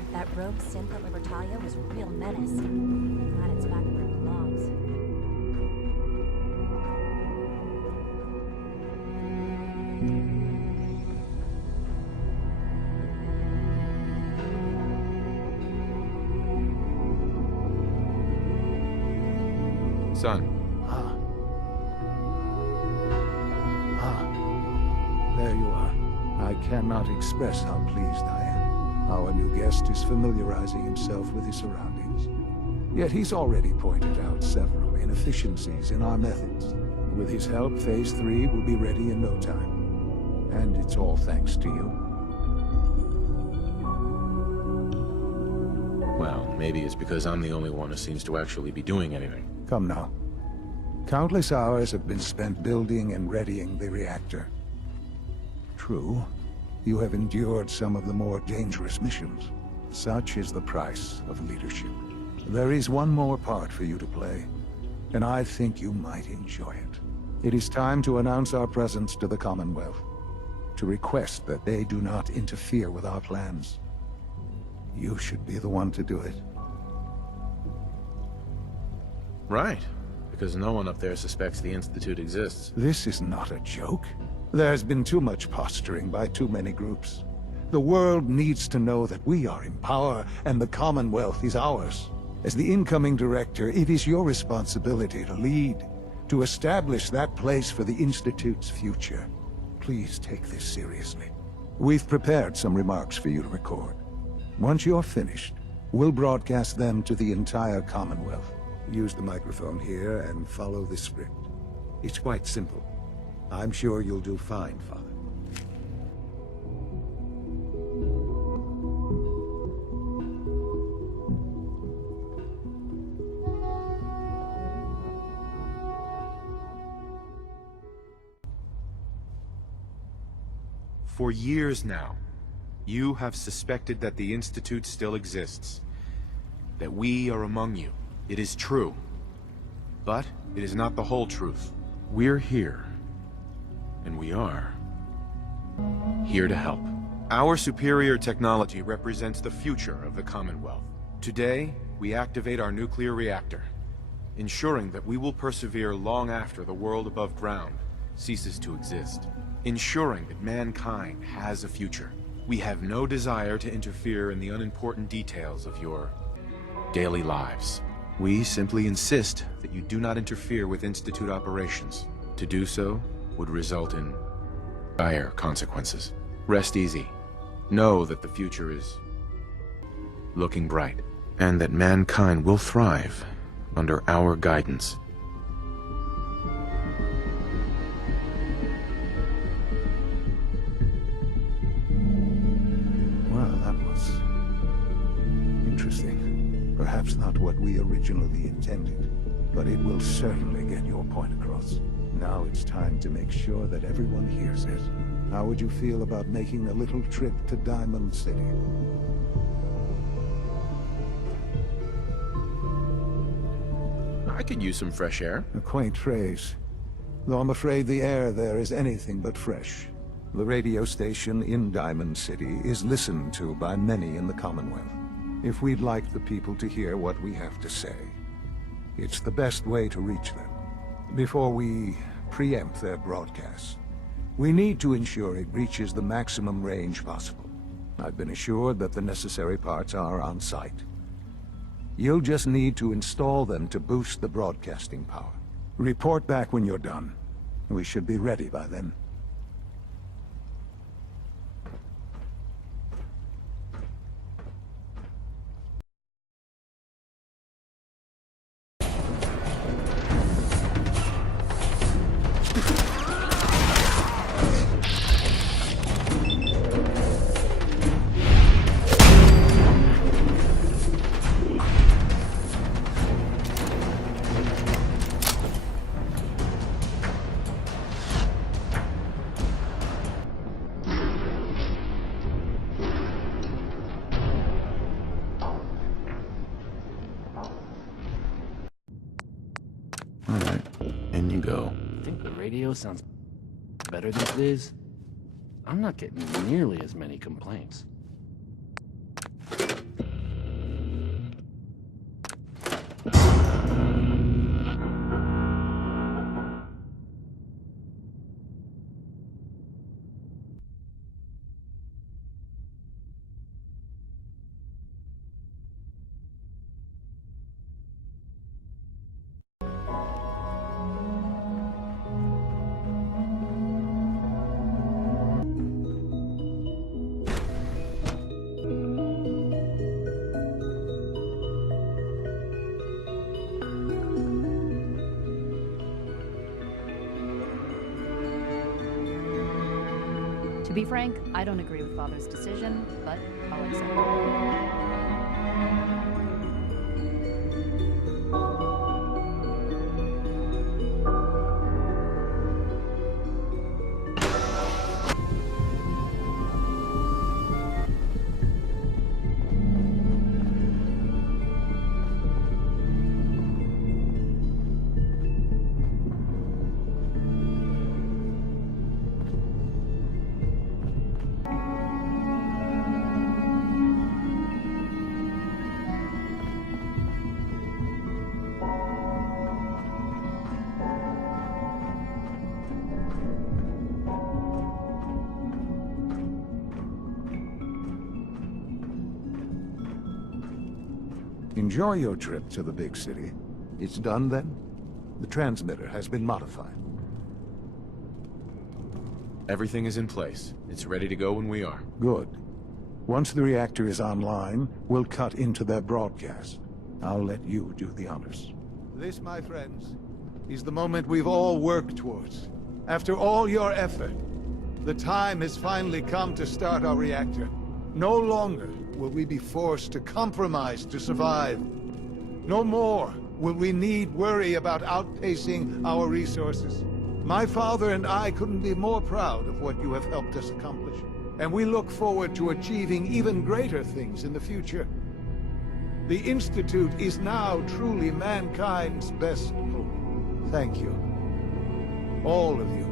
heard, that rogue synth at Libertalia was a real menace. Glad it's back where it belongs. Son. There you are. I cannot express how pleased I am. Our new guest is familiarizing himself with his surroundings. Yet he's already pointed out several inefficiencies in our methods. With his help, Phase 3 will be ready in no time. And it's all thanks to you. Well, maybe it's because I'm the only one who seems to actually be doing anything. Come now. Countless hours have been spent building and readying the reactor. True, you have endured some of the more dangerous missions. Such is the price of leadership. There is one more part for you to play, and I think you might enjoy it. It is time to announce our presence to the Commonwealth, to request that they do not interfere with our plans. You should be the one to do it. Right, because no one up there suspects the Institute exists. This is not a joke. There's been too much posturing by too many groups. The world needs to know that we are in power and the Commonwealth is ours. As the incoming director, it is your responsibility to lead, to establish that place for the Institute's future. Please take this seriously. We've prepared some remarks for you to record. Once you're finished, we'll broadcast them to the entire Commonwealth. Use the microphone here and follow the script. It's quite simple. I'm sure you'll do fine, Father. For years now, you have suspected that the Institute still exists. That we are among you. It is true. But it is not the whole truth. We're here. And we are here to help. Our superior technology represents the future of the Commonwealth. Today, we activate our nuclear reactor, ensuring that we will persevere long after the world above ground ceases to exist. Ensuring that mankind has a future. We have no desire to interfere in the unimportant details of your daily lives. We simply insist that you do not interfere with Institute operations. To do so would result in dire consequences. Rest easy. Know that the future is looking bright, and that mankind will thrive under our guidance. Well, that was interesting. Perhaps not what we originally intended, but it will certainly get your point across. Now it's time to make sure that everyone hears it. How would you feel about making a little trip to Diamond City? I could use some fresh air. A quaint phrase, though I'm afraid the air there is anything but fresh. The radio station in Diamond City is listened to by many in the Commonwealth. If we'd like the people to hear what we have to say, it's the best way to reach them. Before we preempt their broadcasts, we need to ensure it reaches the maximum range possible. I've been assured that the necessary parts are on site. You'll just need to install them to boost the broadcasting power. Report back when you're done. We should be ready by then. Alright, in you go. I think the radio sounds better these days. I'm not getting nearly as many complaints. To be frank, I don't agree with Father's decision, but I'll accept it. Enjoy your trip to the big city. It's done then? The transmitter has been modified. Everything is in place. It's ready to go when we are. Good. Once the reactor is online, we'll cut into their broadcast. I'll let you do the honors. This, my friends, is the moment we've all worked towards. After all your effort, the time has finally come to start our reactor. No longer will we be forced to compromise to survive. No more will we need worry about outpacing our resources. My father and I couldn't be more proud of what you have helped us accomplish, and we look forward to achieving even greater things in the future. The Institute is now truly mankind's best hope. Thank you. All of you.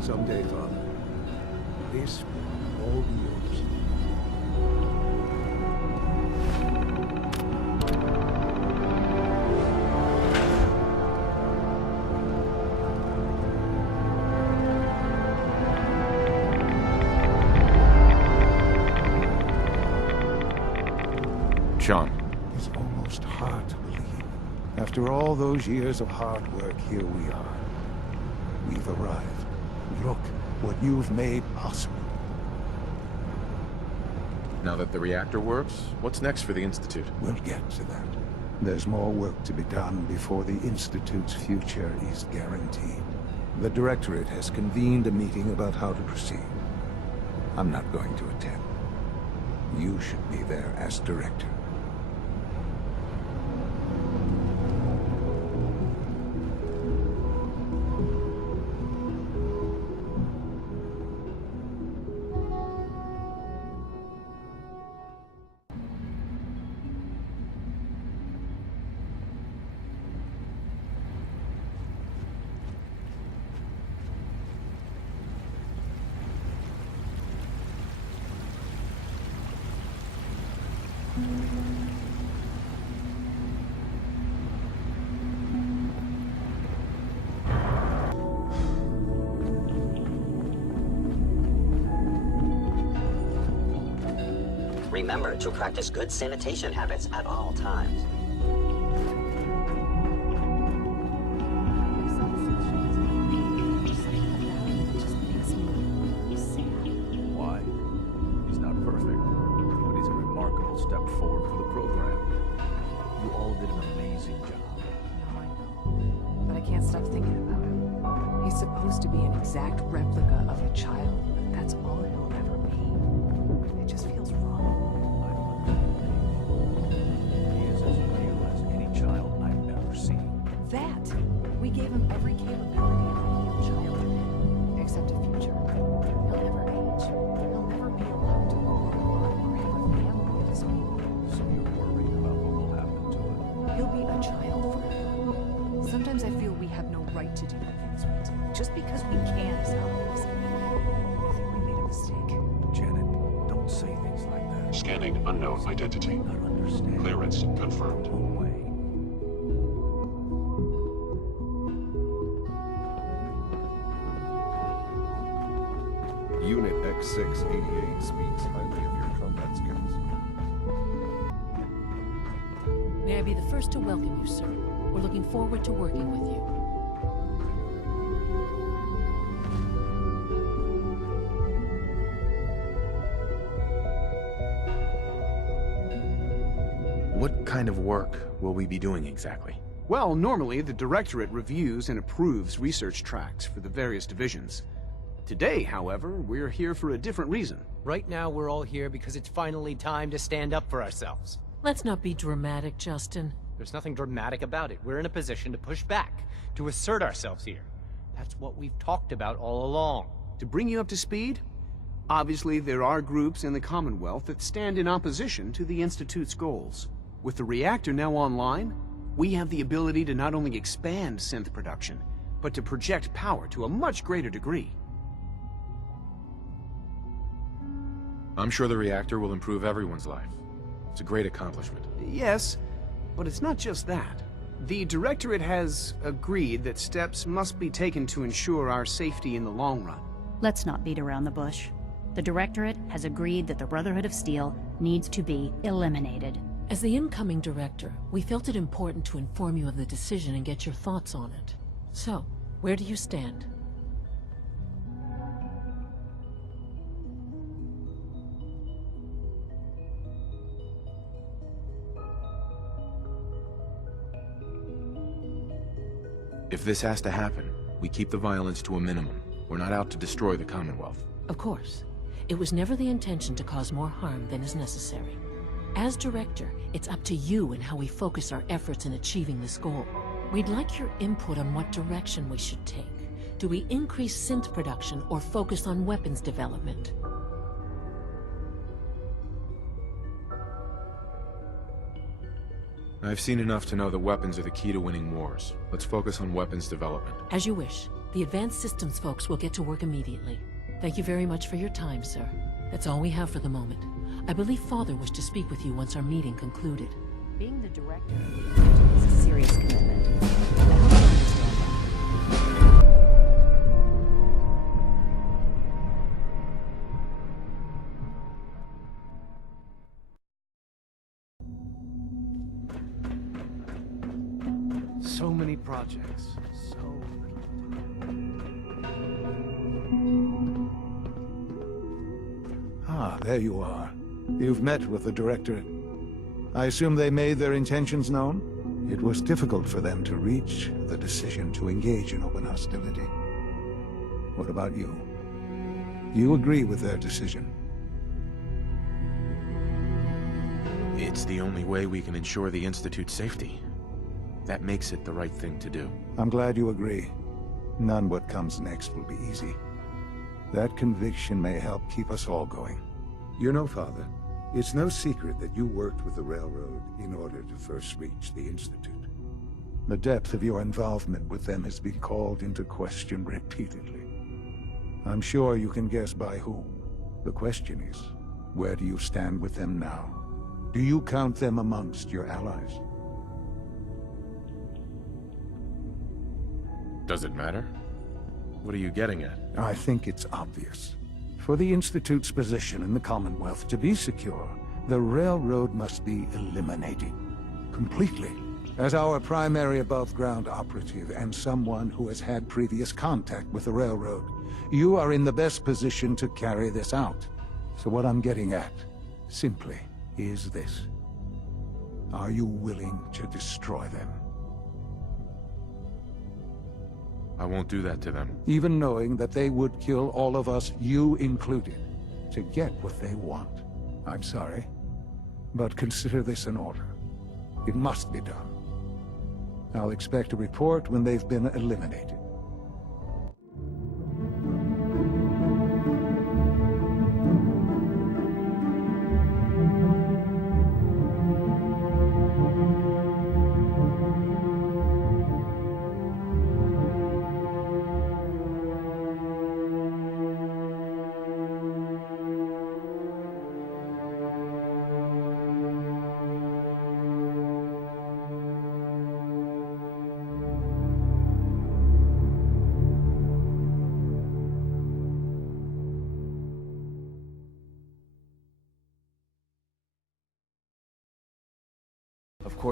Someday, Father, this will all be yours. Sean. It's almost hard to believe. After all those years of hard work, here we are. We've arrived. Look what you've made possible. Now that the reactor works, what's next for the Institute? We'll get to that. There's more work to be done before the Institute's future is guaranteed. The Directorate has convened a meeting about how to proceed. I'm not going to attend. You should be there as Director. Remember to practice good sanitation habits at all times. Why? He's not perfect, but he's a remarkable step forward for the program. You all did an amazing job. No, I know. But I can't stop thinking about him. He's supposed to be an exact replica of a child, but that's all he'll ever be. It just feels wrong. He is as real as any child I've ever seen. That! We gave him every capability of an ideal child. Except a future. He'll never age. He'll never be allowed to go on or have a family of his own. So you're worried about what will happen to him? He'll be a child forever. Sometimes I feel we have no right to do the things we do. Just because we can is not a reason. I think we made a mistake. Janet, don't say things like that. Scanning unknown identity. I don't understand. Clearance confirmed. Go away. 1688 speaks highly of your combat skills. May I be the first to welcome you, sir. We're looking forward to working with you. What kind of work will we be doing exactly? Well, normally the Directorate reviews and approves research tracks for the various divisions. Today, however, we're here for a different reason. Right now, we're all here because it's finally time to stand up for ourselves. Let's not be dramatic, Justin. There's nothing dramatic about it. We're in a position to push back, to assert ourselves here. That's what we've talked about all along. To bring you up to speed, obviously there are groups in the Commonwealth that stand in opposition to the Institute's goals. With the reactor now online, we have the ability to not only expand synth production, but to project power to a much greater degree. I'm sure the reactor will improve everyone's life. It's a great accomplishment. Yes, but it's not just that. The Directorate has agreed that steps must be taken to ensure our safety in the long run. Let's not beat around the bush. The Directorate has agreed that the Brotherhood of Steel needs to be eliminated. As the incoming director, we felt it important to inform you of the decision and get your thoughts on it. So, where do you stand? If this has to happen, we keep the violence to a minimum. We're not out to destroy the Commonwealth. Of course. It was never the intention to cause more harm than is necessary. As director, it's up to you and how we focus our efforts in achieving this goal. We'd like your input on what direction we should take. Do we increase synth production or focus on weapons development? I've seen enough to know that weapons are the key to winning wars. Let's focus on weapons development. As you wish. The Advanced Systems folks will get to work immediately. Thank you very much for your time, sir. That's all we have for the moment. I believe Father wished to speak with you once our meeting concluded. Being the Director is a serious commitment. I hope you understand that. So many projects, so little time. Ah, there you are. You've met with the Directorate. I assume they made their intentions known? It was difficult for them to reach the decision to engage in open hostility. What about you? You agree with their decision? It's the only way we can ensure the Institute's safety. That makes it the right thing to do. I'm glad you agree. None what comes next will be easy. That conviction may help keep us all going. You know, Father, it's no secret that you worked with the Railroad in order to first reach the Institute. The depth of your involvement with them has been called into question repeatedly. I'm sure you can guess by whom. The question is, where do you stand with them now? Do you count them amongst your allies? Does it matter? What are you getting at? I think it's obvious. For the Institute's position in the Commonwealth to be secure, the Railroad must be eliminated. Completely. As our primary above-ground operative and someone who has had previous contact with the Railroad, you are in the best position to carry this out. So what I'm getting at, simply, is this. Are you willing to destroy them? I won't do that to them. Even knowing that they would kill all of us, you included, to get what they want. I'm sorry, but consider this an order. It must be done. I'll expect a report when they've been eliminated.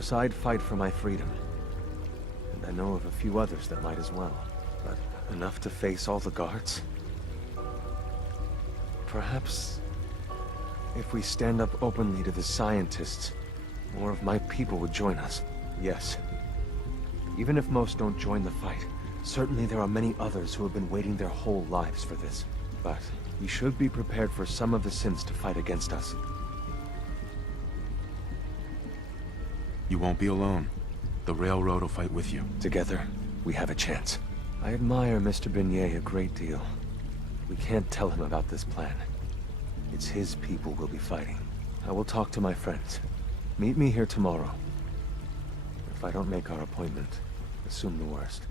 course, I'd fight for my freedom. And I know of a few others that might as well. But enough to face all the guards? Perhaps if we stand up openly to the scientists, more of my people would join us. Yes. Even if most don't join the fight, certainly there are many others who have been waiting their whole lives for this. But we should be prepared for some of the synths to fight against us. You won't be alone. The Railroad will fight with you. Together, we have a chance. I admire Mr. Beignet a great deal. We can't tell him about this plan. It's his people we'll be fighting. I will talk to my friends. Meet me here tomorrow. If I don't make our appointment, assume the worst.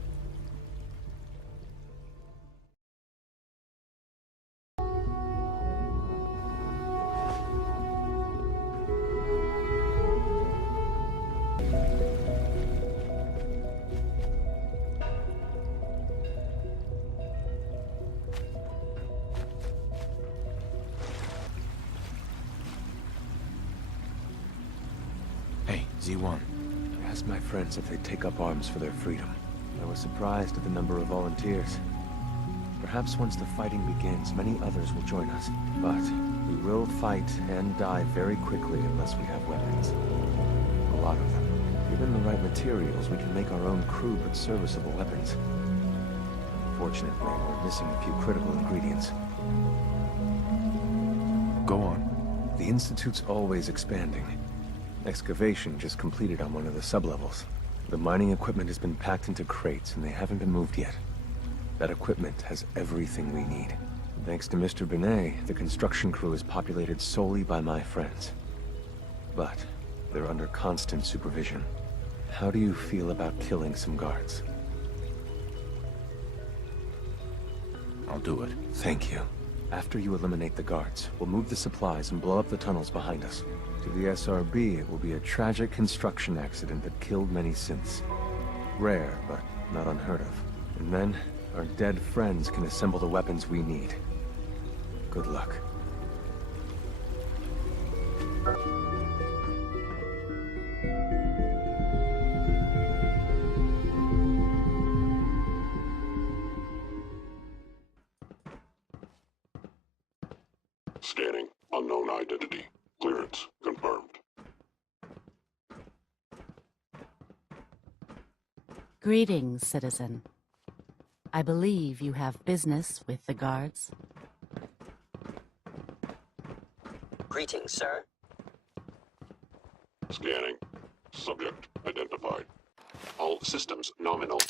Hey, Z1. I asked my friends if they'd take up arms for their freedom. I was surprised at the number of volunteers. Perhaps once the fighting begins, many others will join us. But we will fight and die very quickly unless we have weapons. A lot of them. Given the right materials, we can make our own crude but serviceable weapons. Unfortunately, we're missing a few critical ingredients. Go on. The Institute's always expanding. Excavation just completed on one of the sublevels. The mining equipment has been packed into crates and they haven't been moved yet. That equipment has everything we need. Thanks to Mr. Benet, the construction crew is populated solely by my friends. But they're under constant supervision. How do you feel about killing some guards? I'll do it. Thank you. After you eliminate the guards, we'll move the supplies and blow up the tunnels behind us. To the SRB, it will be a tragic construction accident that killed many synths. Rare, but not unheard of. And then, our dead friends can assemble the weapons we need. Good luck. Scanning. Unknown identity. Clearance confirmed. Greetings, citizen. I believe you have business with the guards. Greetings, sir. Scanning. Subject identified. All systems nominal.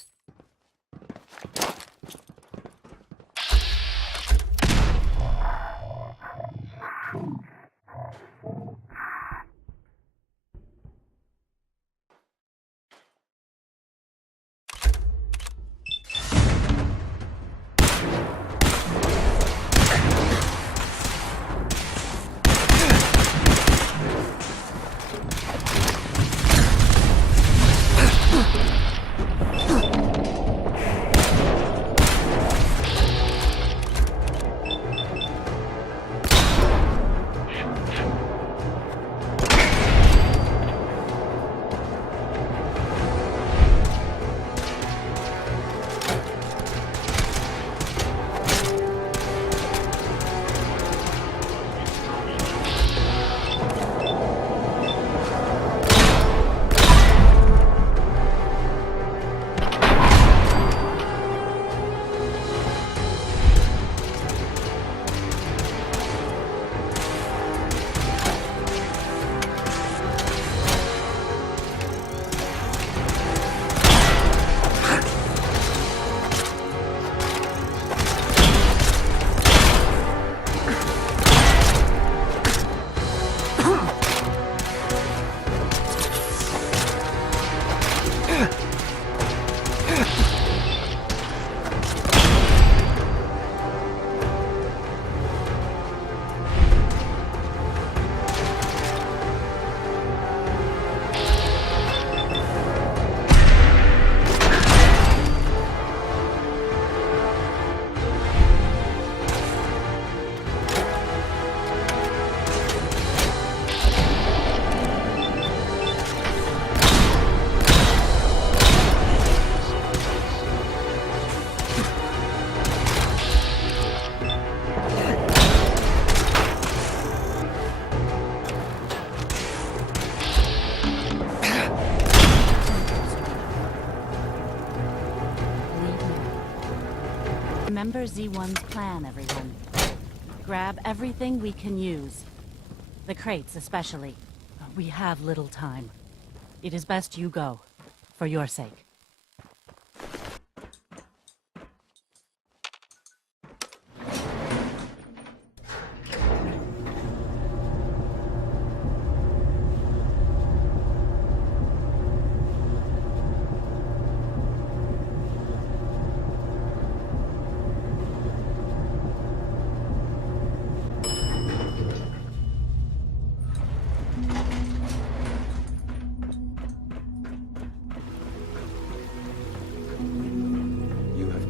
Remember Z1's plan, everyone. Grab everything we can use. The crates, especially. We have little time. It is best you go, for your sake.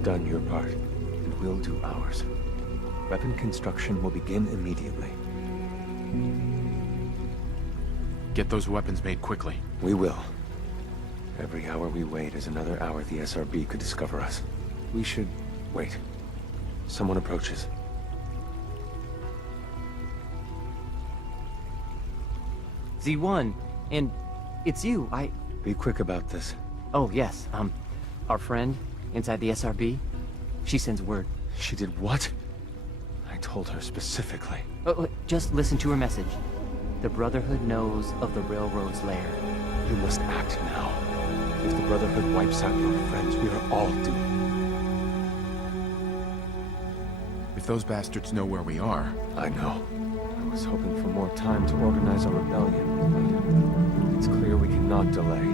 Done your part, and we'll do ours. Weapon construction will begin immediately. Get those weapons made quickly. We will. Every hour we wait is another hour the SRB could discover us. We should... wait. Someone approaches. Z1, and it's you, Be quick about this. Oh, yes, our friend inside the SRB, she sends word. She did what? I told her specifically. Oh, just listen to her message. The Brotherhood knows of the Railroad's lair. You must act now. If the Brotherhood wipes out your friends, we are all doomed. If those bastards know where we are... I know. I was hoping for more time to organize a rebellion, but it's clear we cannot delay.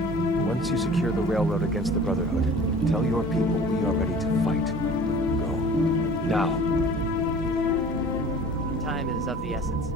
Once you secure the railroad against the Brotherhood, tell your people we are ready to fight. Go. Now. Time is of the essence.